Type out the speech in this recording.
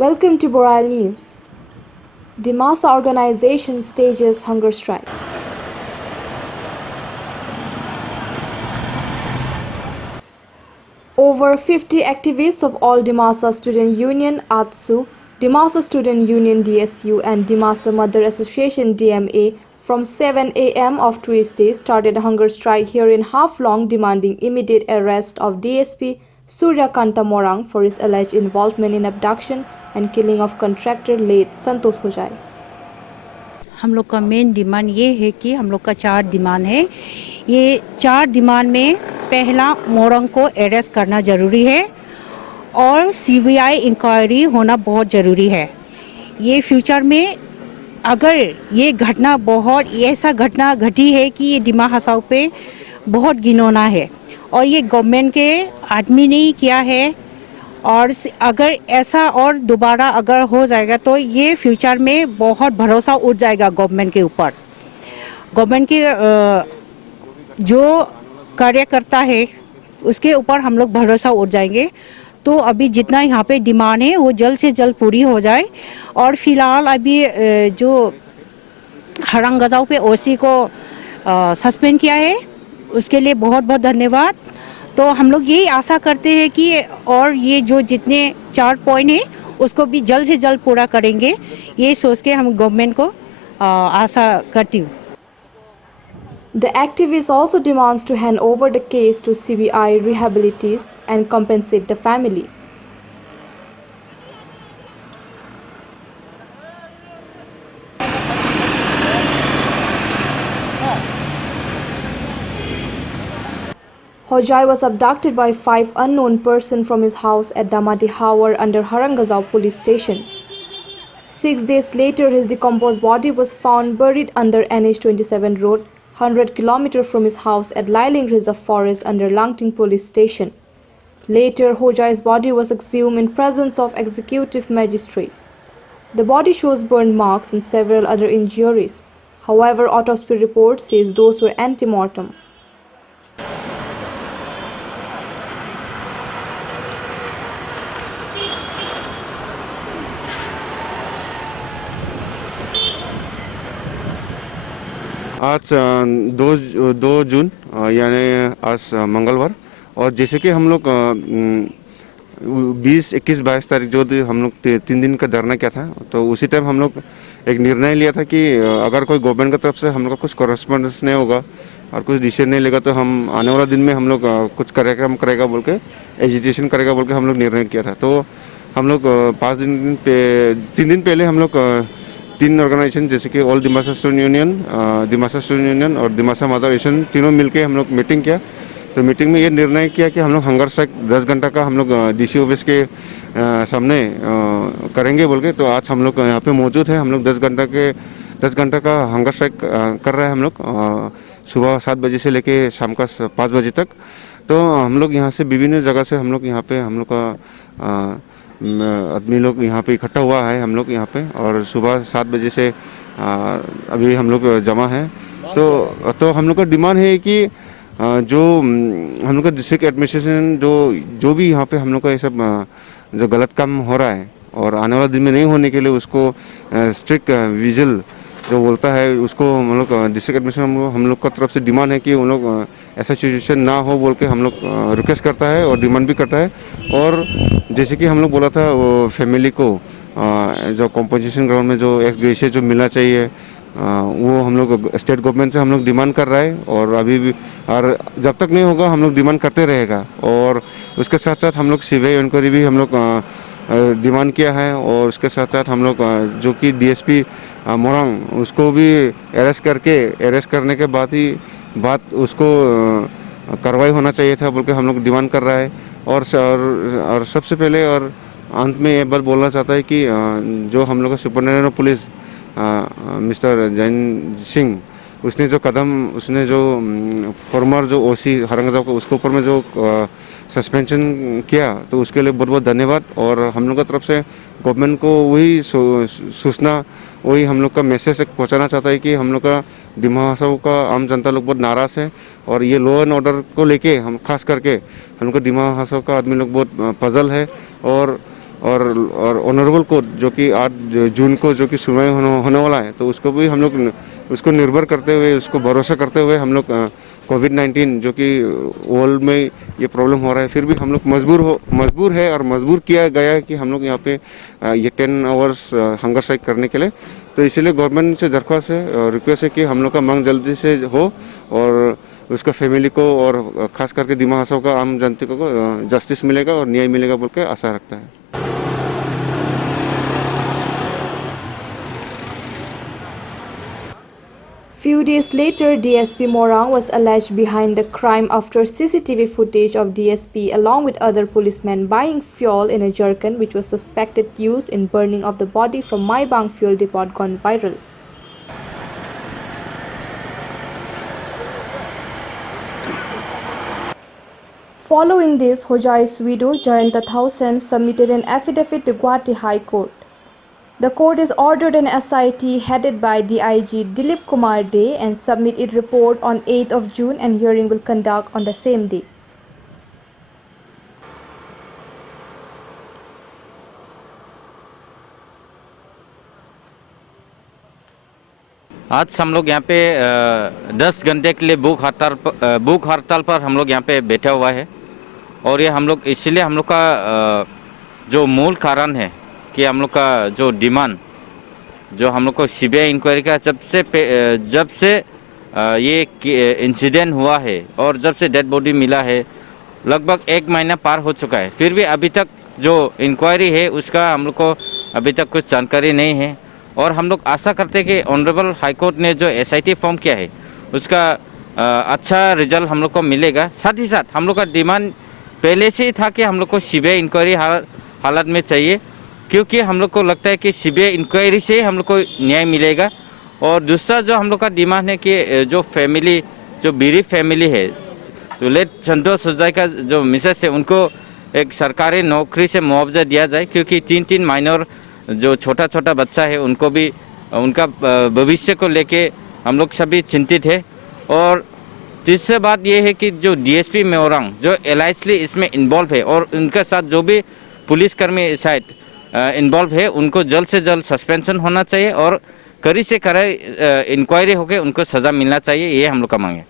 Welcome to Boral News. Dimasa organization stages hunger strike. Over 50 activists of all Dimasa Student Union (ATSU), Dimasa Student Union (DSU) and Dimasa Mother Association (DMA) from 7 a.m. of Tuesday started a hunger strike here in Haflong, demanding immediate arrest of DSP Surya Kanta Morang for his alleged involvement in abduction and killing of contractor late Santosh Hojai. हम लोग का main demand ये है कि हम लोग का 4 demand है। ये 4 डिमांड में पहला मोरंग को अरेस्ट करना ज़रूरी है और सीबीआई इंक्वायरी होना बहुत ज़रूरी है। ये फ्यूचर में अगर ये घटना बहुत ऐसा घटना घटी है कि ये दिमा हसाव पे बहुत घिनौना है और ये गवर्नमेंट के आदमी ने ही किया है और अगर ऐसा और दोबारा अगर हो जाएगा तो ये फ्यूचर में बहुत भरोसा उठ जाएगा गवर्नमेंट के ऊपर। गवर्नमेंट के जो कार्यकर्ता है उसके ऊपर हम लोग भरोसा उठ जाएंगे। तो अभी जितना यहाँ पे डिमांड है वो जल्द से जल्द पूरी हो जाए और फिलहाल अभी जो हरंगजाव पे ओसी को सस्पेंड किया है उसके लिए बहुत बहुत धन्यवाद। तो हम लोग यही आशा करते हैं कि और ये जो जितने 4 पॉइंट हैं उसको भी जल्द से जल्द पूरा करेंगे, ये सोच के हम गवर्नमेंट को आशा करती हूँ। The activist also demands to hand over the case to CBI rehabilitate and compensate the family. Hojai was abducted by 5 unknown persons from his house at Damati Hawar under Harangazao police station. 6 days later, his decomposed body was found buried under NH27 road, 100 km from his house at Lailing Reserve Forest under Langting police station. Later, Hojai's body was exhumed in presence of executive magistrate. The body shows burn marks and several other injuries. However, autopsy report says those were antemortem. आज 2 जून यानी आज मंगलवार और जैसे कि हम लोग 20, 21, 22 तारीख जो हम लोग 3 दिन का धरना किया था, तो उसी टाइम हम लोग एक निर्णय लिया था कि अगर कोई गवर्नमेंट की तरफ से हम लोग का कुछ कॉरेस्पॉन्डेंस नहीं होगा और कुछ डिसीजन नहीं लेगा तो हम आने वाला दिन में हम लोग कुछ कार्यक्रम करेगा बोल के, एजिटेशन करेगा बोल के हम लोग निर्णय किया था। तो हम लोग 3 दिन पहले हम लोग 3 ऑर्गेनाइजेशन जैसे कि ऑल दिमासा स्टूडेंट यूनियन और दिमासा मदर एसोसिएशन तीनों मिलके हम लोग मीटिंग किया। तो मीटिंग में ये निर्णय किया कि हम लोग हंगर स्ट्राइक 10 घंटा का हम लोग डीसी ऑफिस के सामने करेंगे बोल के। तो आज हम लोग यहाँ पे मौजूद है। हम लोग 10 घंटा का हंगर स्ट्राइक कर रहे हैं हम लोग सुबह 7 बजे से लेके शाम का 5 बजे तक। तो हम लोग यहाँ से विभिन्न जगह से हम लोग यहाँ पे हम लोग का आदमी लोग यहाँ पे इकट्ठा हुआ है हम लोग यहाँ पे और सुबह 7 बजे से अभी हम लोग जमा है। तो हम लोग का डिमांड है कि जो हम लोग का डिस्ट्रिक्ट एडमिनिस्ट्रेशन जो भी यहाँ पे हम लोग का ये सब जो गलत काम हो रहा है और आने वाला दिन में नहीं होने के लिए उसको स्ट्रिक्ट विजिल जो बोलता है उसको हम लोग डिस्ट्रिक्ट एडमिनिस्ट्रेशन हम लोग का तरफ से डिमांड है कि उन लोग ऐसा सिचुएशन ना हो बोल के हम लोग रिक्वेस्ट करता है और डिमांड भी करता है। और जैसे कि हम लोग बोला था वो फैमिली को जो कॉम्पोजिशन ग्राउंड में जो एक्स ग्रेशिया जो मिलना चाहिए वो हम लोग स्टेट गवर्नमेंट से हम लोग डिमांड कर रहा है और अभी भी और जब तक नहीं होगा हम लोग डिमांड करते रहेगा। और उसके साथ साथ हम लोग सीबीआई इंक्वायरी भी हम लोग डिमांड किया है और उसके साथ साथ हम लोग जो कि डीएसपी मोरंग उसको भी अरेस्ट करने के बाद उसको कार्रवाई होना चाहिए था बोल के हम लोग डिमांड कर रहा है। और सबसे पहले और अंत में एक बार बोलना चाहता है कि जो हम लोग का superintendent of police mister Jain Singh उसने जो फॉर्मर जो ओसी हरंगजाव को उसके ऊपर में जो सस्पेंशन किया तो उसके लिए बहुत बहुत धन्यवाद। और हम लोग की तरफ से गवर्नमेंट को वही सूचना वही हम लोग का मैसेज पहुंचाना चाहता है कि हम लोग का दिमा हसाव का आम जनता लोग बहुत नाराज़ है और ये लॉ एंड ऑर्डर को लेके हम खास करके हम लोग का दिमा हसाव का आदमी लोग बहुत पजल है। और और ऑनरेबल कोर्ट जो कि 8 जून को जो कि सुनवाई होने वाला है, तो उसको भी हम लोग उसको निर्भर करते हुए, उसको भरोसा करते हुए हम लोग कोविड-19 जो कि वर्ल्ड में ये प्रॉब्लम हो रहा है, फिर भी हम लोग मजबूर है और मजबूर किया गया है कि हम लोग यहाँ पे ये 10 आवर्स हंगर स्ट्राइक करने के लिए। तो इसीलिए गवर्नमेंट से दरख्वास्त है और रिक्वेस्ट है कि हम लोग का मांग जल्दी से हो और उसका फैमिली को और खास करके दिमा हासाओ का आम जनता को जस्टिस मिलेगा और न्याय मिलेगा बोल के आशा रखता है। Few days later, DSP Morang was alleged behind the crime after CCTV footage of DSP along with other policemen buying fuel in a jerrycan which was suspected used in burning of the body from Maibang fuel depot gone viral. Following this, Hojai's widow Jayanta Thausen submitted an affidavit to Guwahati High Court. The court is ordered an SIT headed by DIG Dilip Kumar De and submit its report on 8th of June and hearing will conduct on the same day. आज हम लोग यहाँ पे 10 घंटे के लिए भूख हड़ताल पर हम लोग यहाँ पे बैठा हुआ है और ये हम लोग इसलिए हम लोग का जो मूल कारण है कि हम लोग का जो डिमांड जो हम लोग को सीबीआई इंक्वायरी का जब से ये इंसिडेंट हुआ है और जब से डेड बॉडी मिला है लगभग 1 महीना पार हो चुका है, फिर भी अभी तक जो इंक्वायरी है उसका हम लोग को अभी तक कुछ जानकारी नहीं है और हम लोग आशा करते हैं कि ऑनरेबल हाई कोर्ट ने जो SIT फॉर्म किया है उसका अच्छा रिजल्ट हम लोग को मिलेगा। साथ ही साथ हम लोग का डिमांड पहले से ही था कि हम लोग को सीबीआई इंक्वायरी हालत में चाहिए, क्योंकि हम लोग को लगता है कि सीबीआई इंक्वायरी से हम लोग को न्याय मिलेगा। और दूसरा जो हम लोग का डिमांड है कि जो फैमिली जो बीरी फैमिली है, जो लेट संतोष सुजाई का जो मिसेस है उनको एक सरकारी नौकरी से मुआवजा दिया जाए, क्योंकि 3 माइनर जो छोटा बच्चा है उनको भी उनका भविष्य को लेके हम लोग सभी चिंतित है। और तीसरी बात ये है कि जो DSP मोरंग जो एलाइसली इसमें इन्वॉल्व है और उनके साथ जो भी पुलिसकर्मी शायद इन्वॉल्व है उनको जल्द से जल्द सस्पेंशन होना चाहिए और कड़ी से कड़ी इंक्वायरी होकर उनको सज़ा मिलना चाहिए, ये हम लोग का मांग है।